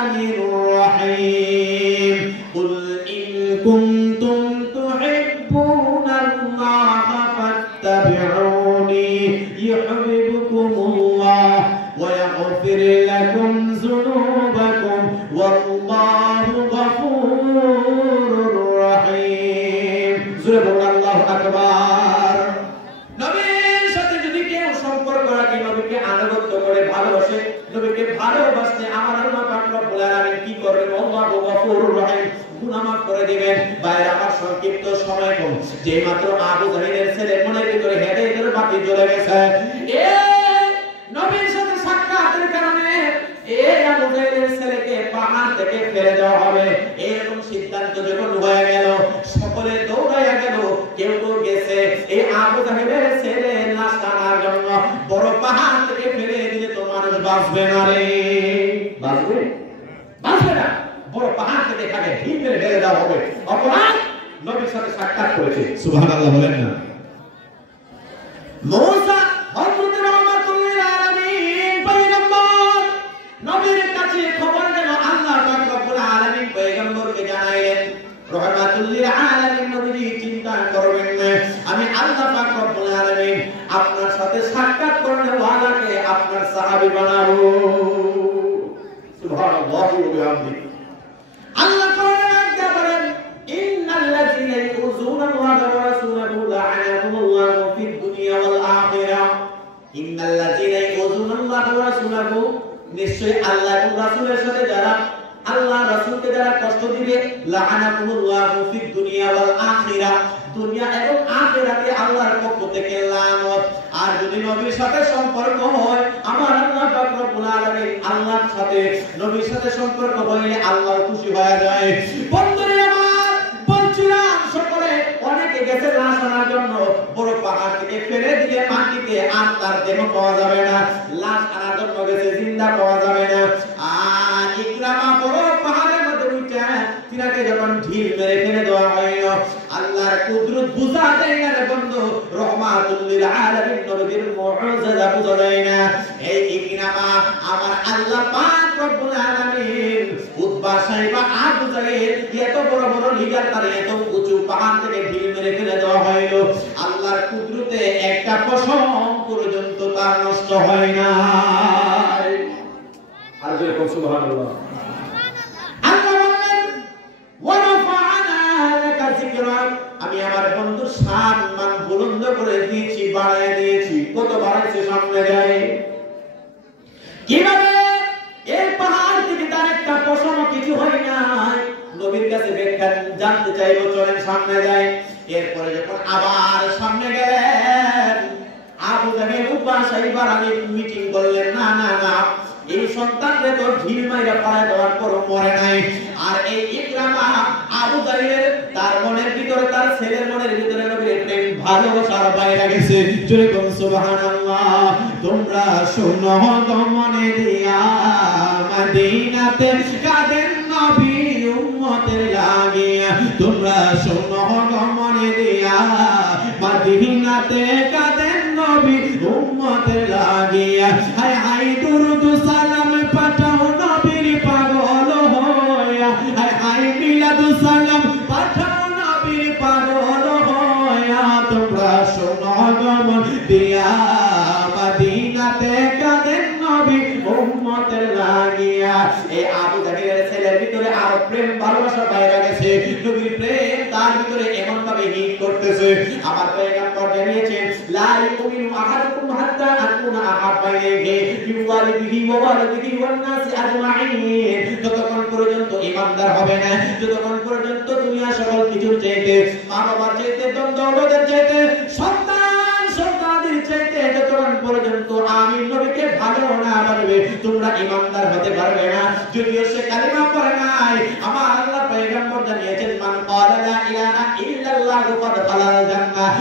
রহমানির রহিম কুল ইন কুনতুম তুহিব্বুনাল্লাহ ফাত্তাবিউনি ইউহিব্বুকুমুল্লাহ ওয়া ইয়াগফির লাকুম যুনুবাকুম ওয়াল্লাহু গফুরুর রহিম। জোরে বলুন আল্লাহু আকবার। নবীর সাথে যদি কেউ সম্পর্ক রাখে, নবীকে আনুগত্য করে ভালোবাসে, নবীকে ভালোবাসতে আমার আল্লাহ পাক রব্বুল আলামিন কি করবেন? আল্লাহু গফুরুর রহিম, গুনাহ মাফ করে দিবেন। বাইরে আমার সংক্ষিপ্ত সময় কম, যে মাত্র আবু জাহেলের ছেলে মনের ভিতরে হেদায়েতের বাতি জ্বলে গেছে। নবীর সাথে সাক্ষাতের কারণে এই আবু জাহেলের ছেলেকে পাহাড় থেকে ফেলে দেওয়া হবে, এরকম সিদ্ধান্ত যখন হয়ে গেল, সকলে দৌড়াইয়া গেল। কেউ কেউ গেছে এই আবু জাহেলের ছেলে লাশ টানার জন্য। বড় পাহাড় থেকে ফেলে দিলে তো মানুষ বাঁচবে না রে, বাঁচবে বাঁচবে না। বড় পাহাড় থেকে তাকে ঢিল মেরে ফেলে দেওয়া হবে। অপরাধ নবীর সাথে সাক্ষাৎ করেছে। সুবহানাল্লাহ বলেন না। মুসা হযরত রহমাতুল্লিল আলামিন পয়গম্বর, নবীর কাছে খবর গেল, আল্লাহ পাক রব্বুল আলামিন পয়গম্বরকে জানাইলেন, রহমাতুল্লিল আলামিন নবী চিন্তা করবেন না, আমি আল্লাহ পাক রব্বুল আলামিন আপনার সাথে সাক্ষাৎ করতে ওয়ালাকে আপনার সাহাবী বানাবো। সুবহানাল্লাহি ওয়া বিহামদিহি। আল্লাহ কোরআনে আজ্ঞা করেন, ইন্নাল্লাযীনা ইউযুনাল্লাহা ওয়া রাসূলাহু লা'আনাহুমুল্লাহু ফিদ দুনিয়া ওয়াল আখিরাহ। ইন্নাল্লাযীনা ইউযুনাল্লাহা ওয়া রাসূলাহু, নিশ্চয় আল্লাহ এবং রাসূলের সাথে যারা আল্লাহ রাসূলকে যারা কষ্ট দিবে, লা'আনাহুমুল্লাহু ফিদ দুনিয়া ওয়াল আখিরাহ, দুনিয়া এবং আখিরাতে আল্লাহর পক্ষ থেকে লানত। আর যদি নবীর সাথে সম্পর্ক হয়, আমার আল্লাহ পাক রব্বুল আলামিন আল্লাহর সাথে নবীর সাথে সম্পর্ক হইলে আল্লাহ খুশি হয়ে যায়। বন্ধুরা আমার, বলছিলাম সকলে অনেকে গেছে লাশ আনার জন্য, বড় পাহাড় থেকে ফেলে দিলে মাটিতে আর তার দেহ পাওয়া যাবে না, লাশ আনার জন্য গেছে, জিন্দা পাওয়া যাবে না। আর ইকরামা বড় পাহাড়ের মধ্যে উঠে তিনাকে যখন ঢিল মেরে ফেলে দেওয়া হইল, আল্লাহর কুদরত বুঝা যায় না রে বন্ধু, রহমাতুল্লিল আলামিন নবীর মুজিজা বুঝা যায় না। এই ইকরামা আমার আল্লাহ পাক রব্বুল আলামিন উতবা সাইবা আবু জাহেল এত বড় বড় লিডার, তার এত উঁচু পাহাড় থেকে ঢিল মেরে ফেলে দেওয়া হইল, আল্লাহর কুদরতে একটা পশম পর্যন্ত তার নষ্ট হয় না। আর যে সুবহানাল্লাহ। আল্লাহ বলেন, ওয়া রাফা'না লাকা যিকরাক, আমি আমার বন্ধুর সম্মান বুলন্দ করে দিয়েছি, বাড়ায় দিয়েছি। কত বাড়াইছে সামনে যায় কিভাবে? এই পাহাড় থেকে তার একটা পশম কিছু হয় নাই। নবীর কাছে ব্যাখ্যা জানতে চাইবো, চলেন সামনে যাই। এরপরে যখন আবার সামনে গেলেন, আবু জাহেল উপাস এইবার আমি মিটিং করলেন, না না না, এই সন্তানকে তো ঢিল মাইরা পাড়ায় দেওয়ার পর মরে নাই। আর এই ইকরামা আবু জাহেল তার মনের ভিতরে, তার ছেলের মনের ভিতরে নবীর প্রেম ভালোবাসার বাইরে গেছে। জোরে কোন সুবহানাল্লাহ। তোমরা শোনো তো মনে দিয়া, মদিনাতে কাঁদেন নবী উম্মতের লাগিয়া। তোমরা শোনো তো মনে দিয়া, মদিনাতে কাঁদেন নবী উম্মতের লাগিয়া। হায় হায় দুরূদ সালাম পাঠাও নবীর পাগল হইয়া, হায় হায় মিলাদ সালাম পাঠাও নবীর পাগল হইয়া। তোমরা শোনো গমন দিয়া, মদিনাতে কাঁদেন নবী উম্মতের লাগিয়া। এই আবু জাহেলের ছেলের ভিতরে আরো প্রেম ভালোবাসা বাইরে গেছে। নবীর প্রেম তার ভিতরে এমন ভাবে হিট করতেছে, আমার পয়গম্বর জানিয়েছেন, লা ইউমিনু আহাদুকুম হাত্তা আকুনা আহাব্বা ইলাইহি মিন ওয়ালিদিহি ওয়া ওয়ালিদিহি ওয়ান নাসি আজমাইন। যতক্ষণ পর্যন্ত ঈমানদার হবে না, যতক্ষণ পর্যন্ত দুনিয়া সকল কিছুর চাইতে, মা বাবার চাইতে, দৌলতের চাইতে, সন্তানদের চাইতে যতক্ষণ পর্যন্ত আমি নবীকে ভালো না বাসবে, তোমরা ঈমানদার হতে পারবে না। যদিও সে কালিমা পড়ে নাই, আমার আল্লাহ পয়গম্বর জানিয়েছেন, মান ক্বালা লা ইলাহা ইল্লাল্লাহু ফাদখালাল জান্নাহ।